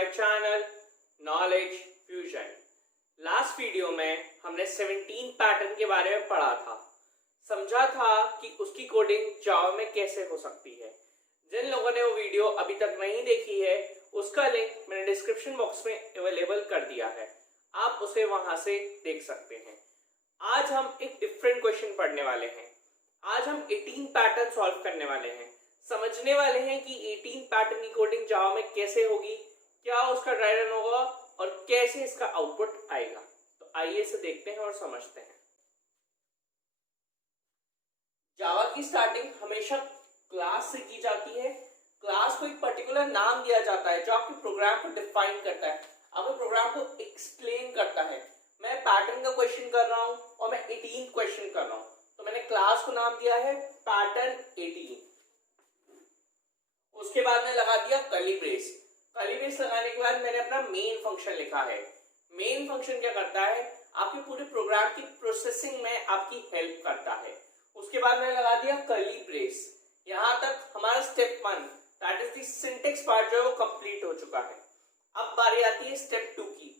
My channel knowledge fusion. Last video में हमने 17 pattern के बारे में पढ़ा था, समझा था कि उसकी कोडिंग जावा में कैसे हो सकती है। जिन लोगों ने वो वीडियो अभी तक नहीं देखी है उसका लिंक मैंने डिस्क्रिप्शन बॉक्स में अवेलेबल कर दिया है, आप उसे वहां से देख सकते हैं। आज हम एक डिफरेंट क्वेश्चन पढ़ने वाले हैं। आज हम 18 पैटर्न सॉल्व करने वाले हैं, समझने वाले हैं कि 18 पैटर्न की कोडिंग जावा में कैसे होगी, क्या उसका ड्राई रन होगा और कैसे इसका आउटपुट आएगा। तो आइए इसे देखते हैं और समझते हैं। जावा की स्टार्टिंग हमेशा क्लास से की जाती है। क्लास को एक पर्टिकुलर नाम दिया जाता है जो आपके प्रोग्राम को डिफाइन करता है, आपके प्रोग्राम को एक्सप्लेन करता है। मैं पैटर्न का क्वेश्चन कर रहा हूं और मैं 18 क्वेश्चन कर रहा हूं, तो मैंने क्लास को नाम दिया है पैटर्न 18। उसके बाद मैंने लगा दिया कर्ली ब्रेस। कर्ली ब्रेस लगाने के बाद मैंने अपना मेन फंक्शन लिखा है। मेन फंक्शन क्या करता है, आपके पूरे प्रोग्राम की प्रोसेसिंग में आपकी हेल्प करता है। उसके बाद मैंने लगा दिया कर्ली ब्रेस। यहां तक हमारा step 1 that is the syntax part जो है वो कंप्लीट हो चुका है। अब बारी आती है स्टेप 2 की।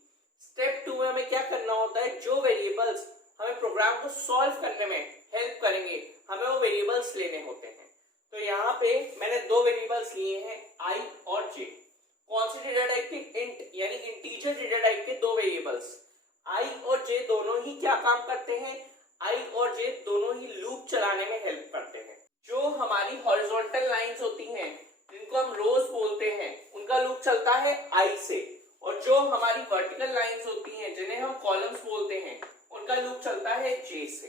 स्टेप 2 में हमें क्या करना होता है, जो वेरिएबल्स हमें प्रोग्राम को सॉल्व करने में हेल्प करेंगे हमें वो वेरिएबल्स लेने होते हैं। तो यहाँ पे मैंने दो वेरिएबल्स लिए हैं आई और जे। कौन से डेटा टाइप के, इंट यानी इंटीजर डेटा टाइप के दो वेरिएबल्स। आई और जे दोनों ही क्या काम करते हैं, आई और जे दोनों ही लूप चलाने में हेल्प करते हैं। जो हमारी हॉरिजॉन्टल लाइंस होती हैं जिनको हम रोज बोलते हैं उनका लूप चलता है आई से, और जो हमारी वर्टिकल लाइंस होती हैं जिन्हें हम कॉलम्स बोलते हैं उनका लूप चलता है जे से।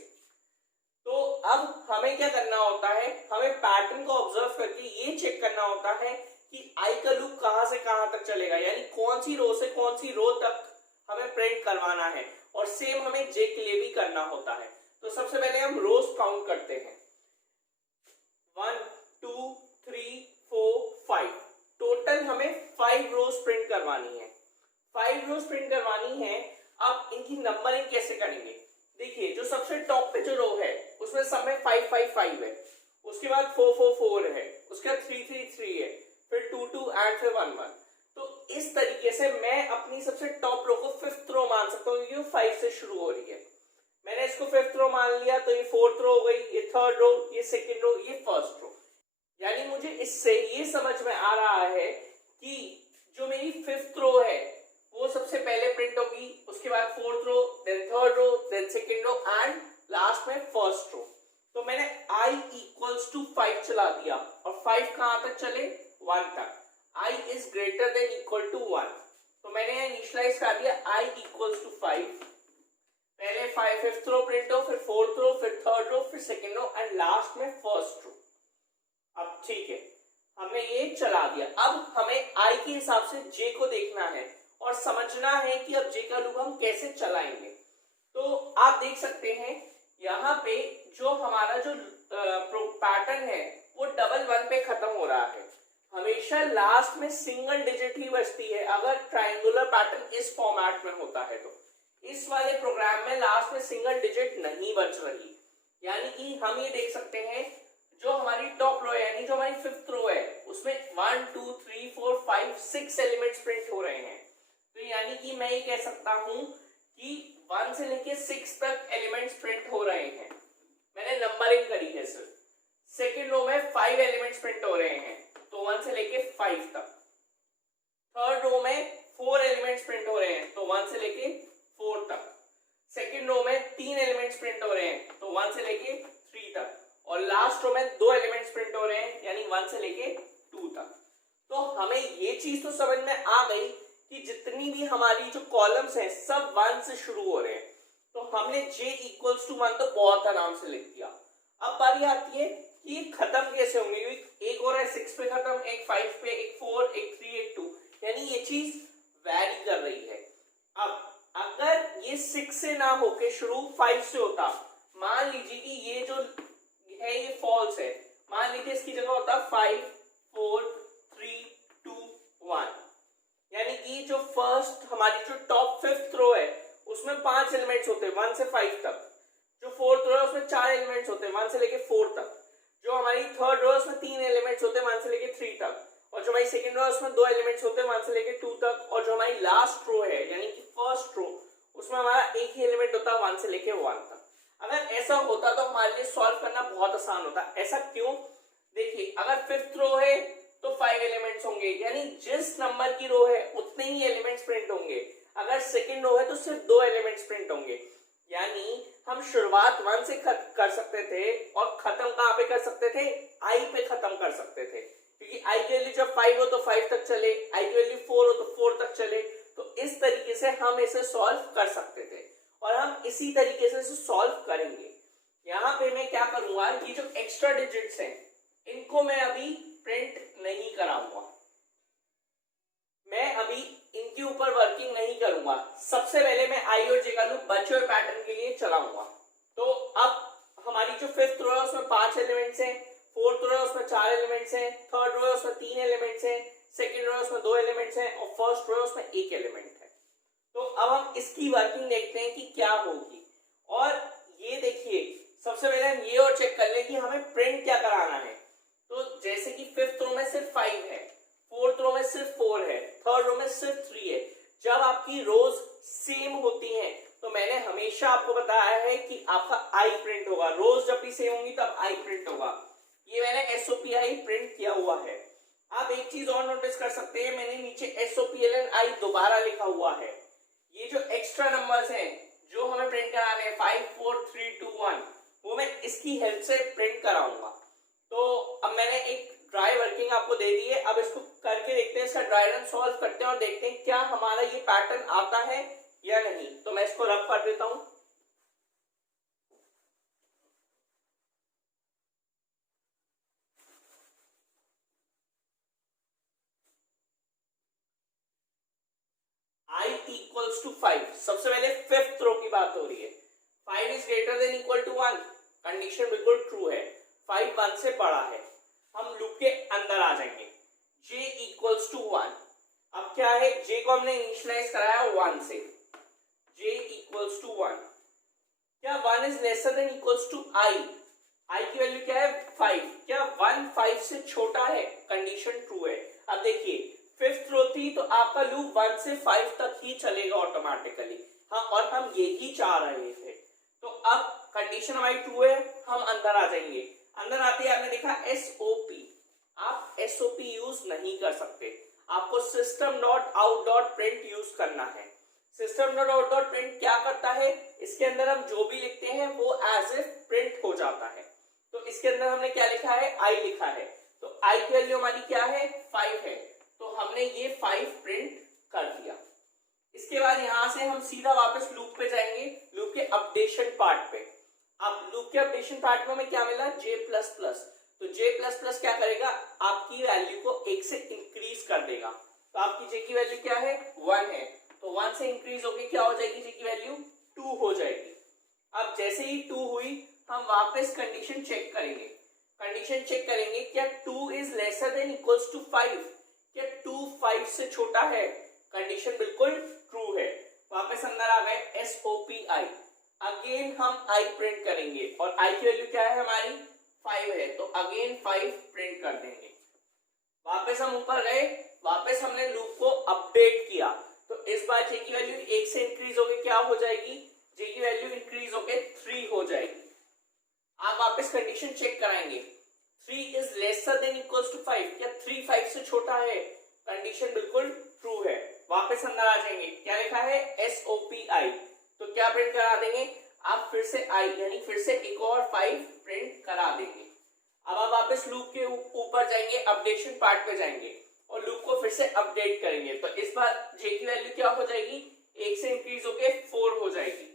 तो अब हमें क्या करना होता है, हमें पैटर्न को ऑब्जर्व करके ये चेक करना होता है कि आई का लूप कहां से कहां तक चलेगा, यानी कौन सी रो से कौन सी रो तक हमें प्रिंट करवाना है। और सेम हमें जे के लिए भी करना होता है। तो सबसे पहले हम रोज काउंट करते हैं, 1 2 3 4 5। टोटल हमें 5 रोज प्रिंट करवानी है। 5 रोज प्रिंट करवानी है। अब इनकी नंबरिंग कैसे करेंगे, देखिए जो सबसे टॉप पे जो रो है उसमें सब में 5 5 5 है, उसके बाद 4 4 4 है, उसके बाद 3 3 3 है, फिर 2 2 एंड फिर 1 1। तो इस तरीके से मैं अपनी सबसे टॉप रो को 5th रो मान सकता हूँ क्योंकि वो 5 से शुरू हो रही है। मैंने इसको 5th रो मान लिया तो ये 4th रो हो गई, ये 3rd रो, ये 2nd रो, ये 1st रो। यानी मुझे इससे ये समझ में आ रहा है कि जो मेरी 5th रो है वो सबसे पहले प्रिंट होगी, उसके बाद 4th row, then 3rd row, then 2nd row and last में 1st रो। तो मैंने i इक्वल्स टू 5 चला दिया और 5 कहां तक चले, 1 तक। i is greater than equal to 1। तो मैंने इनिशियलाइज कर दिया i इक्वल्स टू 5। पहले 5th रो प्रिंट हो, फिर 4th रो, फिर 3rd रो, फिर 2nd रो एंड लास्ट में 1st रो। अब ठीक है, हमने ये चला दिया। अब हमें i के हिसाब से j को देखना है और समझना है कि अब जे का लूप हम कैसे चलाएंगे। तो आप देख सकते हैं यहाँ पे जो हमारा जो पैटर्न है वो डबल 1 पे खत्म हो रहा है। हमेशा लास्ट में सिंगल डिजिट ही बचती है अगर ट्रायंगुलर पैटर्न इस फॉर्मेट में होता है। तो इस वाले प्रोग्राम में लास्ट में सिंगल डिजिट नहीं बच रही, यानी कि हम ये देख सकते हैं जो हमारी टॉप रो है यानी जो हमारी 5th रो है उसमें 1 2 3 4 5 6 एलिमेंट्स प्रिंट हो रहे हैं। तो यानी कि मैं ये कह सकता हूं कि 1 से लेके 6 तक एलिमेंट्स प्रिंट हो रहे हैं। मैंने नंबरिंग करी है सिर्फ। 2nd रो में 5 एलिमेंट्स प्रिंट हो रहे हैं, तो 1 से लेके 5 तक। 3rd रो में 4 एलिमेंट्स प्रिंट हो रहे हैं, तो 1 से लेके 4 तक। 2nd रो में 3 एलिमेंट्स प्रिंट हो रहे हैं, तो 1 से लेके 3 तक। और लास्ट रो में 2 एलिमेंट्स प्रिंट हो रहे हैं यानी 1 से लेके 2 तक। तो हमें ये चीज तो समझ में आ गई कि जितनी भी हमारी जो कॉलम्स हैं सब 1 से शुरू हो रहे हैं। तो हमने j इक्वल्स टू 1 तो बहुत आराम से लिख दिया। अब बारी आती है कि ये खत्म कैसे होंगे, एक हो रहा है 6 पे खत्म, एक 5 पे, एक 4, एक 3, एक 2, यानी ये चीज वैरी कर रही है। अब अगर ये 6 से ना होके शुरू 5 से होता, मान लीजिए कि ये जो है ये फॉल्स है, मान लीजिए इसकी जगह होता 5 4 3 2 1, यानी कि जो फर्स्ट हमारी जो टॉप 5th रो है उसमें 5 एलिमेंट्स होते हैं 1 से 5 तक। जो 4th रो है उसमें 4 एलिमेंट्स होते हैं 1 से लेके 4 तक। जो हमारी 3rd रो है उसमें 3 एलिमेंट्स होते हैं 1 से लेके 3 तक। और जो हमारी 2nd रो है उसमें उसमें दो एलिमेंट्स होते हैं 1 से लेके 2 तक, और जो हमारी लास्ट रो है यानी कि फर्स्ट रो उसमें हमारा एक ही एलिमेंट होता है 1 से लेके 1 तक। अगर ऐसा होता तो हमारे लिए सॉल्व करना बहुत आसान होता। ऐसा क्यों? देखिए अगर फिफ्थ रो है तो 5 एलिमेंट्स होंगे, यानी जिस नंबर की रो है उतने ही एलिमेंट्स प्रिंट होंगे। अगर सेकंड रो है तो सिर्फ 2 एलिमेंट्स प्रिंट होंगे, यानी हम शुरुआत 1 से कर सकते थे और खत्म कहां पे कर सकते थे? i पे खत्म कर सकते थे, क्योंकि i की वैल्यू जब 5 हो तो 5 तक चले, i की वैल्यू 4 हो तो 4 तक चले। तो इस तरीके से हम इसे सॉल्व कर सकते थे और हम इसी तरीके से इसे सॉल्व करेंगे। यहाँ पे मैं क्या करूंगा, ये जो एक्स्ट्रा डिजिट्स हैं इनको मैं अभी प्रिंट नहीं कराऊंगा, मैं अभी इनके ऊपर वर्किंग नहीं करूंगा। सबसे पहले मैं आई और जे का लूप बचे हुए पैटर्न के लिए चलाऊंगा। तो अब हमारी जो फिफ्थ रो है उसमें 5 एलिमेंट्स हैं, फोर्थ रो है उसमें 4 एलिमेंट्स हैं, थर्ड रो है उसमें 3 एलिमेंट्स हैं, सेकंड रो है उसमें 2 एलिमेंट्स हैं और फर्स्ट रो है उसमें 1 एलिमेंट है। तो अब हम इसकी वर्किंग देखते हैं कि क्या होगी। और ये देखिए सबसे पहले हम ये और चेक कर लें कि हमें प्रिंट क्या कराना है। तो जैसे कि फिफ्थ रो में सिर्फ 5 है, फोर्थ रो में सिर्फ 4 है, थर्ड रो में सिर्फ 3 है। जब आपकी रोज सेम होती हैं तो मैंने हमेशा आपको बताया है कि आपका आई प्रिंट होगा। रोज जब भी सेम होंगी तब आई प्रिंट होगा। ये मैंने एसओपीआई प्रिंट किया हुआ है। आप एक चीज और नोटिस कर सकते हैं, मैंने नीचे एसओपीएलएनआई दोबारा लिखा हुआ है। ये जो एक्स्ट्रा नंबर्स हैं जो हमें प्रिंट कराने हैं 5 4 3 2 1, वो मैं इसकी हेल्प से प्रिंट कराऊंगा। तो अब मैंने एक ड्राई वर्किंग आपको दे दी है, अब इसको करके देखते हैं, इसका ड्राई रन सॉल्व करते हैं और देखते हैं क्या हमारा ये पैटर्न आता है या नहीं। तो मैं इसको रब कर देता हूं। i equals to 5। सबसे पहले फिफ्थ रो की बात हो रही है। 5 is greater than equal to 1, condition बिल्कुल ट्रू है। 5 1 से बड़ा है। हम लूप के अंदर आ जाएंगे। j equals to 1। अब क्या है, j को हमने इनिशियलाइज कराया 1 से। j equals to 1। क्या 1 is lesser than equals to i? i की वैल्यू क्या है 5। क्या 1 5 से छोटा है? कंडीशन ट्रू है। अब देखिए फिफ्थ रो थी तो आपका लूप 1 से 5 तक ही चलेगा ऑटोमेटिकली। हाँ, और हम यही चाह रहे थे। तो अब कंडीशन हमारी ट्रू है, हम अंदर आ जाएंगे। अंदर आते ही आपने देखा एसओपी। आप एसओपी यूज नहीं कर सकते, आपको system dot out dot print use करना है। System dot out dot print क्या करता है, इसके अंदर हम जो भी लिखते हैं वो एज इफ प्रिंट हो जाता है। तो इसके अंदर हमने क्या लिखा है, आई लिखा है। तो आई की वैल्यू हमारी क्या है 5 है, तो हमने ये 5 प्रिंट कर दिया। इसके बाद यहां से हम सीधा वापस लूप पे जाएंगे, लूप के अपडेशन पार्ट पे। अब लूप के अपडेशन पार्ट में हमें क्या मिला, j++। तो j++ क्या करेगा, आपकी वैल्यू को 1 से इंक्रीज कर देगा। तो आपकी j की वैल्यू क्या है 1 है, तो 1 से इंक्रीज होके क्या हो जाएगी, j की वैल्यू 2 हो जाएगी। अब जैसे ही 2 हुई हम वापस कंडीशन चेक करेंगे। कंडीशन चेक करेंगे क्या 2 is lesser than equals to 5। क्या 2 5 से छोटा है? कंडीशन बिल्कुल ट्रू है। वापस अंदर आ गए एसओपीआई। अगेन हम आई प्रिंट करेंगे और आई की वैल्यू क्या है हमारी 5 है, तो अगेन 5 प्रिंट कर देंगे। वापस हम ऊपर गए, वापस हमने लूप को अपडेट किया। तो इस बार जे की वैल्यू 1 से इंक्रीज होके क्या हो जाएगी, जे की वैल्यू इंक्रीज होके 3 हो जाएगी। आप वापस कंडीशन चेक कराएंगे, 3 is lesser than equals to 5। क्या 3 5 से छोटा है? कंडीशन बिल्कुल ट्रू है। वापस अंदर आ जाएंगे, क्या लिखा है एसओपीआई। तो क्या प्रिंट करा देंगे, आप फिर से आई यानी फिर से एक और 5 प्रिंट करा देंगे। अब आप वापस लूप के ऊपर जाएंगे, अपडेशन पार्ट पे जाएंगे और लूप को फिर से अपडेट करेंगे। तो इस बार जे की वैल्यू क्या हो जाएगी, 1 से इंक्रीज होके 4 हो जाएगी।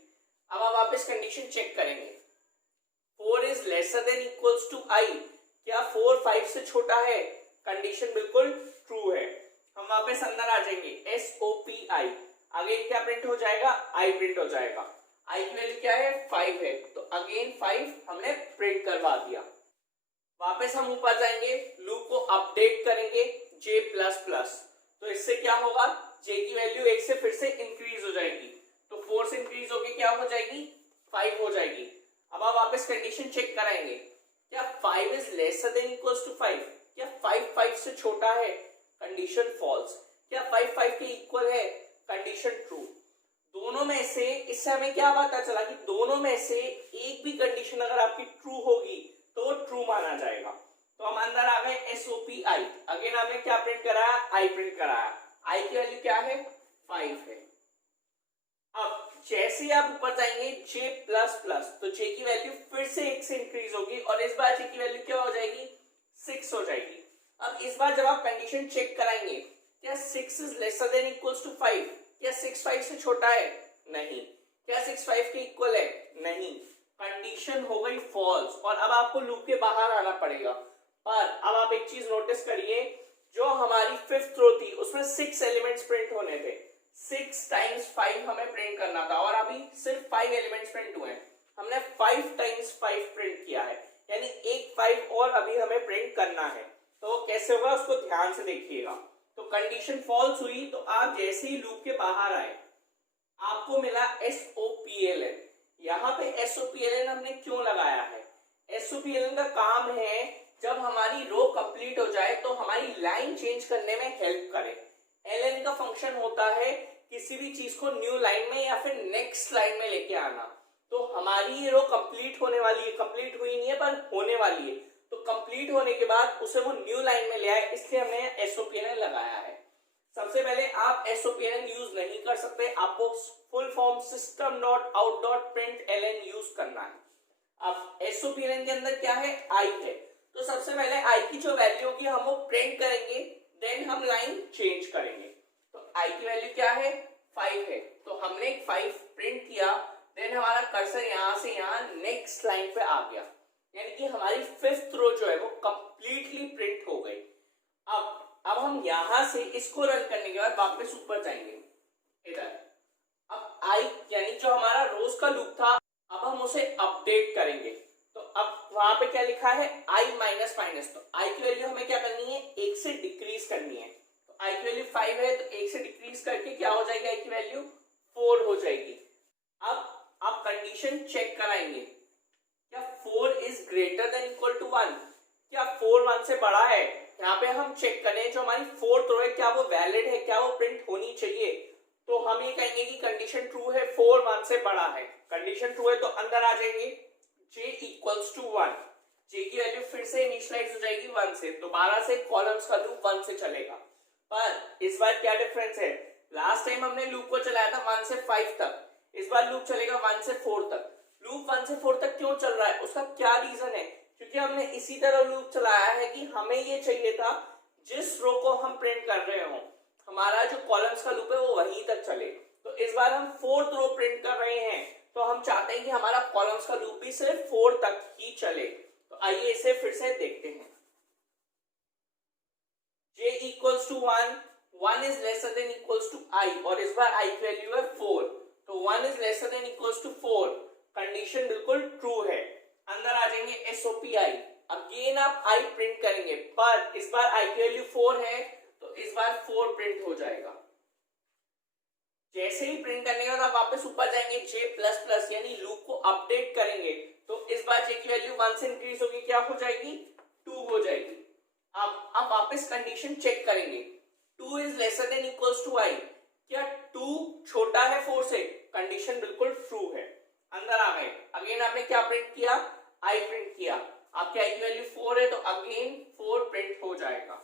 अब आप वापस कंडीशन चेक करेंगे, 4 is lesser than equals to I. क्या 4 5 से छोटा है? कंडीशन बिल्कुल ट्रू है। हम वापस अंदर आ जाएंगे एसओपीआई। अगेन क्या प्रिंट हो जाएगा, आई प्रिंट हो जाएगा। आई की वैल्यू क्या है 5 है, तो अगेन 5 हमने प्रिंट करवा दिया। वापस हम ऊपर जाएंगे, लूप को अपडेट करेंगे j++। तो इससे क्या होगा, j की वैल्यू 1 से फिर से इंक्रीज हो जाएगी। तो 4 से इंक्रीज होके क्या हो जाएगी 5 हो जाएगी। अब आप वापस कंडीशन चेक कराएंगे, क्या 5 is lesser than equals to 5। क्या 5 5 से छोटा है? Condition false. क्या 5 5 के इक्वल है? Condition true. दोनों में से इससे हमें क्या पता चला कि दोनों में से एक भी कंडीशन अगर आपकी ट्रू होगी तो ट्रू माना जाएगा। तो हम अंदर आ गए एसओपी आई। अगेन हमने क्या प्रिंट कराया? आई प्रिंट कराया। आई की वैल्यू क्या है? 5 है। अब जैसे ही आप ऊपर जाएंगे जे प्लस प्लस, तो जे की वैल्यू फिर से 1 से इंक्रीज होगी और इस बार जे की वैल्यू क्या हो जाएगी? 6 हो जाएगी। अब इस बार जब आप कंडीशन चेक कराएंगे, क्या 6 is lesser than equals to 5? क्या 6 5 से छोटा है? नहीं। क्या 6 5 के इक्वल है? नहीं। कंडीशन हो गई फॉल्स और अब आपको लूप के बाहर आना पड़ेगा। पर अब आप एक चीज नोटिस करिए, जो हमारी 5th रो थी उसमें 6 एलिमेंट्स प्रिंट होने थे। 6 टाइम्स 5 हमें प्रिंट करना था और अभी सिर्फ 5 एलिमेंट्स प्रिंट हुए हैं। हमने 5 टाइम्स 5 प्रिंट किया है, यानी एक 5 और अभी हमें प्रिंट करना है। तो कैसे होगा उसको ध्यान से देखिएगा। तो कंडीशन फॉल्स हुई तो आप जैसे ही लूप के बाहर आए आपको मिला SOPLN। यहाँ पे SOPLN हमने क्यों लगाया है? SOPLN का काम है जब हमारी रो कंप्लीट हो जाए तो हमारी लाइन चेंज करने में हेल्प करे। LN का फंक्शन होता है किसी भी चीज को न्यू लाइन में या फिर नेक्स्ट लाइन में लेके आना। तो हमारी ये रो कंप्लीट होने वाली है, कंप्लीट हुई नहीं है पर होने वाली है। तो कंप्लीट होने के बाद उसे वो न्यू लाइन में ले आए, इसलिए हमने SOPLN लगाया है। सबसे पहले आप SOPLN यूज नहीं कर सकते, आपको फुल फॉर्म system.out.println यूज करना है। अब SOPLN के अंदर क्या है? आई है। तो सबसे पहले आई की जो वैल्यू होगी हम वो प्रिंट करेंगे, देन हम लाइन चेंज करेंगे। तो आई की वैल्यू क्या है? 5 है। तो हमने 5 प्रिंट किया, देन हमारा कर्सर यहां से यहां नेक्स्ट लाइन पे आ गया, यानी कि हमारी 5th रो जो है वो कंप्लीटली प्रिंट हो गई। अब हम यहां से इसको रन करने के बाद वापस ऊपर जाएंगे इधर। अब आई यानी जो हमारा रोज का लूप था, अब हम उसे अपडेट करेंगे। तो अब वहां पे क्या लिखा है? आई माइनस माइनस। तो आई की वैल्यू हमें क्या करनी है? 1 से डिक्रीज करनी है। तो आई की वैल्यू 5 है, तो 1 से डिक्रीज करके क्या हो जाएगी? आई की वैल्यू 4 हो जाएगी। अब आप कंडीशन चेक कराएंगे, क्या 4 is greater than equal to 1? क्या 4 1 से बड़ा है? यहाँ पे हम चेक करें जो हमारी 4th रो है क्या वो वैलिड है, क्या वो प्रिंट होनी चाहिए। तो हम ये कहेंगे कि कंडीशन ट्रू है, 4 1 से बड़ा है। कंडीशन ट्रू है तो अंदर आ जाएंगे j इक्वल्स टू 1। j की वैल्यू फिर से इनिशियलाइज हो जाएगी 1 से, दोबारा से कॉलम्स का लूप 1 से चलेगा। पर इस बार क्या डिफरेंस है? लास्ट टाइम हमने लूप को चलाया था 1 से 5 तक, इस बार लूप चलेगा 1 से 4 तक। लूप 1 से 4 तक क्यों चल रहा है? उसका क्या रीजन है? क्योंकि हमने इसी तरह लूप चलाया है कि हमें ये चाहिए था जिस रो को हम प्रिंट कर रहे हो हमारा जो कॉलम्स का लूप है वो वहीं तक चले। तो इस बार हम 4th रो प्रिंट कर रहे हैं, तो हम चाहते हैं कि हमारा कॉलम्स का लूप भी सिर्फ 4 तक ही चले। तो आइए इसे फिर से देखते हैं। j equals to 1, 1 is lesser than equals to i, और इस बार i की वैल्यू है 4, तो 1 is lesser than equals to 4। Condition बिल्कुल ट्रू है। अंदर आ जाएंगे SOPI। अगेन आप i प्रिंट करेंगे, पर इस बार i की वैल्यू 4 है, तो इस बार 4 प्रिंट हो जाएगा। जैसे ही प्रिंट करने के बाद आप वापस ऊपर जाएंगे j प्लस प्लस, यानी लूप को अपडेट करेंगे, तो इस बार j की वैल्यू 1 से इंक्रीज होगी, क्या हो जाएगी? 2 हो जाएगी। अब आप वापस कंडीशन चेक करेंगे, 2 is lesser than equals to i। क्या 2 छोटा है 4 से? कंडीशन बिल्कुल ट्रू है। अंदर आ गए, अगेन आपने क्या प्रिंट किया? i प्रिंट किया। आपकी i की वैल्यू 4 है, तो अगेन 4 प्रिंट हो जाएगा।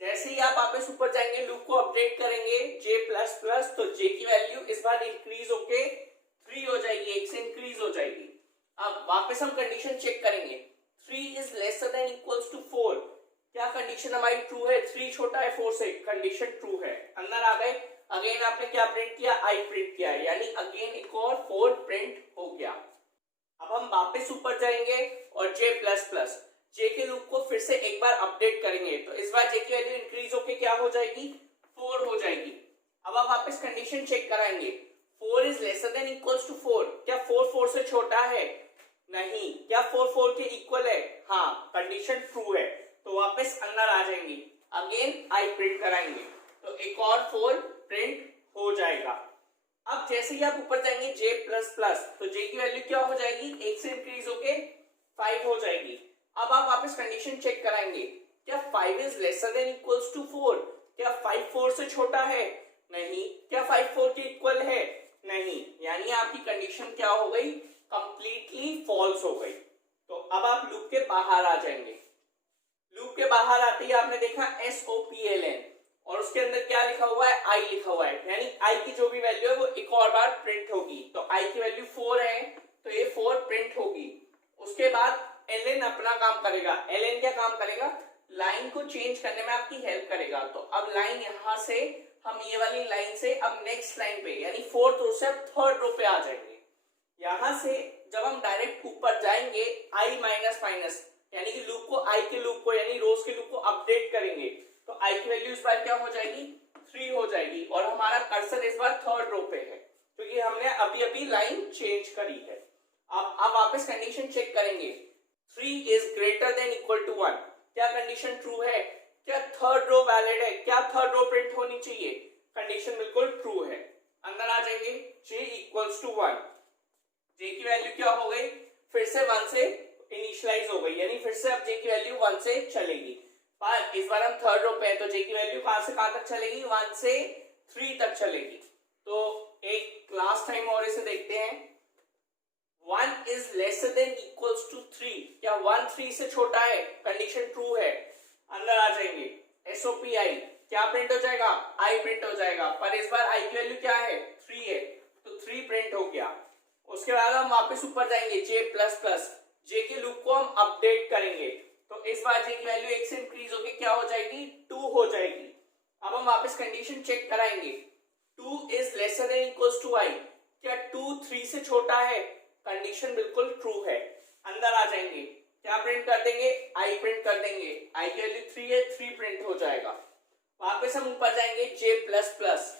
जैसे ही आप वापस ऊपर जाएंगे लूप को अपडेट करेंगे j प्लस प्लस, तो j की वैल्यू इस बार इंक्रीज होके 3 हो जाएगी, 1 से इंक्रीज हो जाएगी। अब वापस हम कंडीशन चेक करेंगे, 3 is lesser than equals to 4। क्या कंडीशन हमारी ट्रू है? 3 छोटा है 4 से, कंडीशन ट्रू है। अंदर आ गए, अगेन आपने क्या प्रिंट किया? i प्रिंट किया, यानी अगेन एक और 4 प्रिंट हो गया। अब हम वापस ऊपर जाएंगे और j प्लस प्लस, j के लूप को फिर से एक बार अपडेट करेंगे, तो इस बार j की वैल्यू इंक्रीज होके क्या हो जाएगी? 4 हो जाएगी। अब आप वापस कंडीशन चेक कराएंगे, 4 is lesser than equals to 4। क्या 4 4 से छोटा है? नहीं। क्या 4 4 के इक्वल है? हाँ, कंडीशन ट्रू है। तो वापस अंदर आ जाएंगे, अगेन i प्रिंट कराएंगे, तो एक और 4 प्रिंट हो जाएगा। अब जैसे ही आप ऊपर जाएंगे j प्लस प्लस, तो j की वैल्यू क्या हो जाएगी? 1 से इंक्रीज होके 5 हो जाएगी। अब आप वापस कंडीशन चेक कराएंगे, क्या 5 is lesser than equals to 4? क्या 5 4 से छोटा है? नहीं। क्या 5 4 के इक्वल है? नहीं। यानी आपकी कंडीशन क्या हो गई? कंप्लीटली फॉल्स हो गई। तो अब आप लूप के बाहर आ जाएंगे। लूप के बाहर आते ही आपने देखा SOPLN और उसके अंदर क्या लिखा हुआ है? I लिखा हुआ है, यानी I की जो भी वैल्यू है वो एक और बार प्रिंट होगी। तो I की वैल्यू 4 है तो ये 4 प्रिंट होगी। उसके बाद ln अपना काम करेगा। ln क्या काम करेगा? लाइन को चेंज करने में आपकी हेल्प करेगा। तो अब लाइन यहां से हम ये वाली लाइन से अब नेक्स्ट लाइन पे यानी फोर्थ रो से अब थर्ड रो पे आ जाएंगे। यहां से जब हम डायरेक्ट ऊपर जाएंगे I माइनस माइनस यानी कि लूप को I के लूप को यानी रोज के लूप को अपडेट करेंगे तो I की वैल्यू इस बार क्या हो जाएगी? 3 हो जाएगी और हमारा कर्सर इस बार थर्ड रो पे है क्योंकि हमने अभी अभी लाइन चेंज करी है। अब वापस कंडीशन चेक करेंगे। 3 is greater than equal to 1। क्या कंडीशन ट्रू है? क्या थर्ड रो वैलिड है? क्या थर्ड रो प्रिंट होनी चाहिए? कंडीशन बिल्कुल ट्रू है। अंदर आ जाएंगे। j equals to 1। j की वैल्यू क्या हो गई? फिर से 1 से इनिशियलाइज हो गई यानी फिर से अब j की वैल्यू 1 से चलेगी। पर इस बार हम थर्ड रो पे है तो j की वैल्यू कहां से कहां तक चलेगी? 1 से 3 तक चलेगी। तो एक लास्ट टाइम और इसे देखते हैं। 1 is lesser than equals to 3। क्या 1 3 से छोटा है? कंडीशन ट्रू है। अंदर आ जाएंगे। SOPI क्या प्रिंट हो जाएगा? I प्रिंट हो जाएगा। पर इस बार I की वैल्यू क्या है? 3 है तो 3 प्रिंट हो गया। उसके बाद हम वापस ऊपर जाएंगे। J के लूप को हम अपडेट करेंगे तो इस बार J की वैल्यू 1 से इंक्रीज होके क्या हो जाएगी? 2 हो जाएगी। अब हम वापस कंडीशन चेक कराएंगे। 2 is lesser than equals to I। क्या 2 3 से छोटा है? कंडीशन बिल्कुल ट्रू है। अंदर आ जाएंगे। क्या प्रिंट कर देंगे? I प्रिंट कर देंगे। I की वैल्यू 3 है 3 प्रिंट हो जाएगा। वापस हम ऊपर जाएंगे। J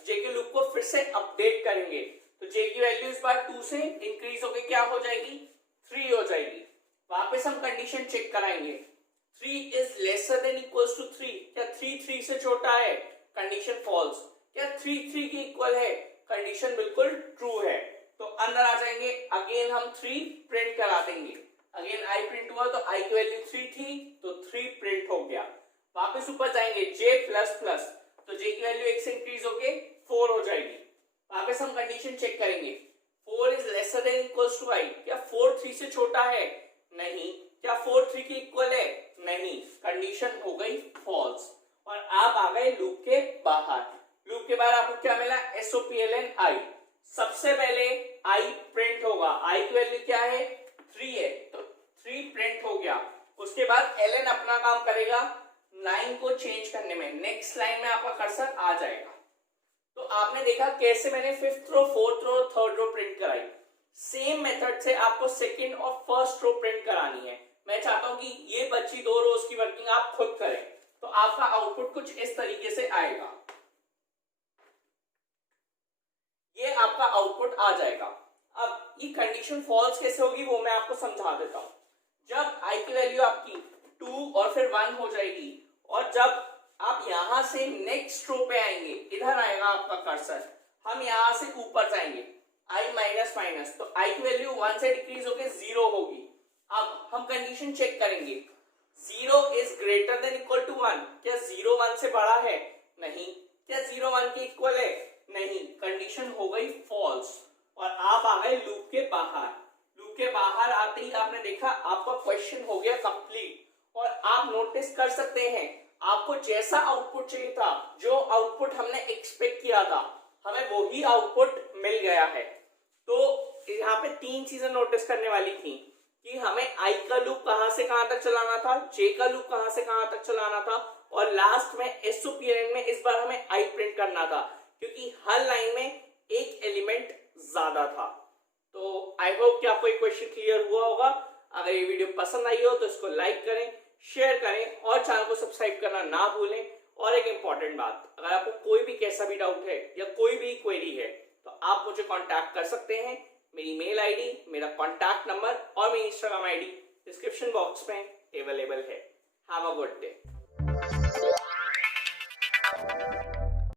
के लूप को फिर से अपडेट करेंगे तो J की वैल्यू इस बार 2 से इंक्रीज होके क्या हो जाएगी? 3 हो जाएगी। वापस हम कंडीशन चेक कराएंगे। 3 is lesser than equals to 3। क्या 3 3 से छोटा है? Condition false. क्या 3 3 के इक्वल है? कंडीशन बिल्कुल ट्रू है। तो अंदर आ जाएंगे। अगेन हम 3 प्रिंट करा देंगे। अगेन I प्रिंट हुआ तो I की वैल्यू 3 थी तो 3 प्रिंट हो गया। वापस ऊपर जाएंगे। J++ तो J की वैल्यू 1 से इंक्रीज होके 4 हो जाएगी। वापस हम कंडीशन चेक करेंगे। 4 is lesser than equals to I। क्या 4 3 से छोटा है? नहीं। क्या 4 3 के इक्वल है? नहीं। कंडीशन हो गई फॉल्स और आप आ गए लूप के बाहर। लूप के बाहर आपको क्या मिला? SOPLN I। सबसे पहले I प्रिंट होगा। I की वैल्यू क्या है? 3 है तो 3 प्रिंट हो गया। उसके बाद ln अपना काम करेगा लाइन को चेंज करने में। नेक्स्ट लाइन में आपका कर्सर आ जाएगा। तो आपने देखा कैसे मैंने 5th रो 4th रो 3rd रो प्रिंट कराई। सेम मेथड से आपको सेकंड और फर्स्ट रो प्रिंट करानी है। मैं चाहता हूं कि ये बची 2 रोज की वर्किंग आप खुद करें तो आपका आउटपुट कुछ इस तरीके से आएगा। ये आपका आउटपुट आ जाएगा। अब ये कंडीशन फॉल्स कैसे होगी वो मैं आपको समझा देता हूं। जब I की वैल्यू आपकी 2 और फिर 1 हो जाएगी और जब आप यहां से नेक्स्ट रो पे आएंगे, इधर आएगा आपका कर्सर, हम यहां से ऊपर जाएंगे I माइनस माइनस तो I की वैल्यू 1 से डिक्रीज होकर 0 होगी। अब हम कंडीशन चेक करेंगे। 0 is greater than equal to 1। क्या 0 1 से बड़ा है? नहीं। क्या 0 1 के इक्वल है? नहीं। कंडीशन हो गई फॉल्स और आप आ गए लूप के बाहर। लूप के बाहर आते ही आपने देखा आपका क्वेश्चन हो गया कंप्लीट और आप नोटिस कर सकते हैं आपको जैसा आउटपुट चाहिए था, जो आउटपुट हमने एक्सपेक्ट किया था, हमें वही आउटपुट मिल गया है। तो यहाँ पे 3 चीजें नोटिस करने वाली थी कि हमें I का लूप कहां से कहां तक चलाना था, J का लूप कहां से कहां तक चलाना था और लास्ट में SOPLN में इस बार हमें I प्रिंट करना था क्योंकि हर लाइन में एक एलिमेंट ज्यादा था। तो आई होप कि आपको एक क्वेश्चन क्लियर हुआ होगा। अगर ये वीडियो पसंद आई हो तो इसको लाइक करें, शेयर करें और चैनल को सब्सक्राइब करना ना भूलें। और एक इंपॉर्टेंट बात, अगर आपको कोई भी कैसा भी डाउट है या कोई भी क्वेरी है तो आप मुझे कांटेक्ट कर सकते हैं। मेरी मेल आईडी, मेरा कांटेक्ट नंबर और मेरी इंस्टाग्राम आईडी डिस्क्रिप्शन बॉक्स में अवेलेबल है। Have a good day.